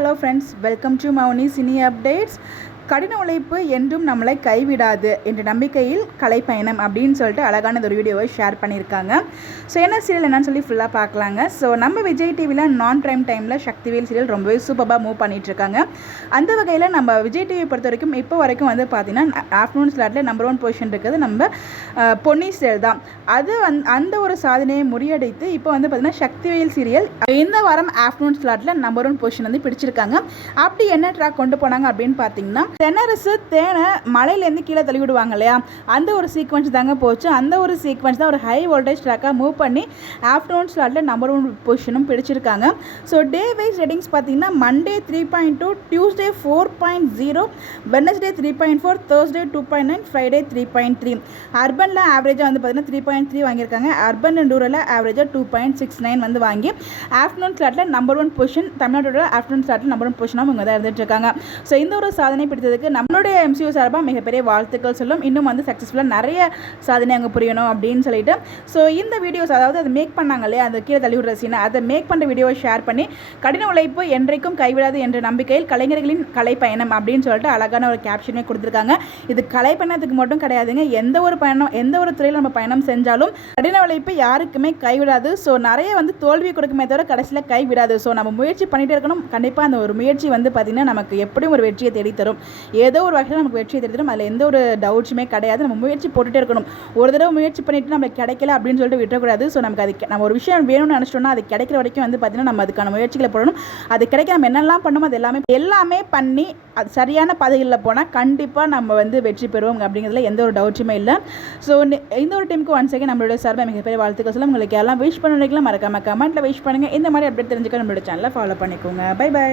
hello friends, welcome to Mauni Cine Updates. கடின உழைப்பு என்றும் நம்மளை கைவிடாது என்ற நம்பிக்கையில் கலைப்பயணம் அப்படின்னு சொல்லிட்டு அழகான ஒரு வீடியோவை ஷேர் பண்ணியிருக்காங்க. ஸோ என்ன சீரியல் என்னன்னு சொல்லி ஃபுல்லாக பார்க்கலாங்க. ஸோ நம்ம விஜய் டிவியில் நான் ப்ரைம் டைமில் சக்திவேல் சீரியல் ரொம்பவே சூப்பராக மூவ் பண்ணிகிட்ருக்காங்க. அந்த வகையில் நம்ம விஜய் டிவியை பொறுத்த வரைக்கும் இப்போ வரைக்கும் வந்து பார்த்திங்கன்னா ஆஃப்டர்நூன் ஸ்லாட்டில் நம்பர் 1 பொசிஷன் இருக்குது நம்ம பொன்னி சீரியல் தான். அது அந்த ஒரு சாதனையை முறியடித்து இப்போ வந்து பார்த்திங்கன்னா சக்திவேல் சீரியல் இந்த வாரம் ஆஃப்டர்நூன் ஸ்லாட்டில் நம்பர் 1 பொசிஷன் வந்து பிடிச்சிருக்காங்க. அப்படி என்ன ட்ராக் கொண்டு போனாங்க அப்படின்னு பார்த்தீங்கன்னா தென்னரசு தேனை மலையிலேருந்து கீழே தள்ளி விடுவாங்க இல்லையா, அந்த ஒரு சீக்வன்ஸ் தாங்க போச்சு. அந்த ஒரு சீக்வன்ஸ் தான் ஒரு ஹை வோல்டேஜ் ட்ராக்காக மூவ் பண்ணி ஆஃப்டர்நூன் ஸ்லாட்டில் நம்பர் 1 பொசிஷனும் பிடிச்சிருக்காங்க. ஸோ டே வைஸ் ரேட்டிங்ஸ் பார்த்தீங்கன்னா Monday 3.2, Tuesday 4.0, Wednesday 3.4, Thursday 2.9, Friday 3.3. அர்பனில் ஆவரேஜாக வந்து பார்த்தீங்கன்னா 3.3 வாங்கியிருக்காங்க. அர்பன் அண்ட் ரூரலில் ஆவரேஜாக 2.69 வந்து வாங்கி ஆஃப்டர்நூன் ஸ்லாட்டில் நம்பர் 1 பொசிஷன், தமிழ்நாட்டோட ஆஃப்டர்நூன் ஸ்லாட்டில் நம்பர் 1 பொசிஷனாக இவங்க தான் இருந்துட்டு இருக்காங்க. ஸோ இந்த ஒரு சாதனை பிடித்ததுக்கு நம்மளுடைய MCU சார்பாக மிகப்பெரிய வாழ்த்துக்கள் சொல்லும். இன்னும் வந்து சக்ஸஸ்ஃபுல்லாக நிறைய சாதனை அங்கே புரியணும் அப்படின்னு சொல்லிட்டு ஸோ இந்த வீடியோஸ், அதாவது அதை மேக் பண்ணாங்க இல்லையா, அந்த கீழே தள்ளி விடுற சீனை, அதை மேக் பண்ணுற வீடியோவை ஷேர் பண்ணி கடின உழைப்பு என்றைக்கும் கைவிடாது என்ற நம்பிக்கையில் கலைஞர்களின் கலைப்பயணம் அப்படின்னு சொல்லிட்டு அழகான ஒரு கேப்ஷனே கொடுத்துருக்காங்க. இது கலைப்பயணத்துக்கு மட்டும் கிடையாதுங்க, எந்த ஒரு பயணம், எந்த ஒரு துறையில் நம்ம பயணம் செஞ்சாலும் கடின உழைப்பு யாருக்குமே கைவிடாது. ஸோ நிறைய வந்து தோல்வி கொடுக்குமே தவிர கடைசியில் கைவிடாது. ஸோ நம்ம முயற்சி பண்ணிகிட்டே இருக்கணும். கண்டிப்பாக அந்த ஒரு முயற்சி வந்து பார்த்திங்கன்னா நமக்கு எப்படியும் ஒரு வெற்றியை தேடித்தரும். ஏதோ ஒரு வகையில் நமக்கு வெற்றியை தெரிஞ்சிடும், அதில் எந்த ஒரு டவுட்ஸுமே கிடையாது. நம்ம முயற்சி போட்டுகிட்டே இருக்கணும். ஒரு தடவை முயற்சி பண்ணிவிட்டு நம்மளுக்கு கிடைக்கல அப்படின்னு சொல்லிட்டு விட்டுறக்கூடாது. ஸோ நமக்கு அது நம்ம ஒரு விஷயம் வேணும்னு நினச்சிட்டோம்னா அது கிடைக்கிற வரைக்கும் வந்து பார்த்திங்கன்னா நம்ம அதுக்கான முயற்சிகளை போடணும். அது கிடைக்க நம்ம என்னெல்லாம் பண்ணணும் அது எல்லாமே பண்ணி அது சரியான பாதைகளில் போனால் கண்டிப்பாக நம்ம வந்து வெற்றி பெறுவோம் அப்படிங்கிறதுல எந்த ஒரு டவுட்ஸுமே இல்லை. ஸோ இந்த ஒரு டீமுக்கு ஒன்ஸ் அகேன் நம்மளோட சார்பாக மிகப்பெரிய வாழ்த்துக்கள் சொல்ல உங்களுக்கு எல்லாம் விஷ் பண்ண மறக்காம கமெண்ட்டில் விஷ் பண்ணுங்கள். இந்த மாதிரி அப்டேட் தெரிஞ்சுக்க நம்மளோட சேனலை ஃபாலோ பண்ணிக்கோங்க. Bye by.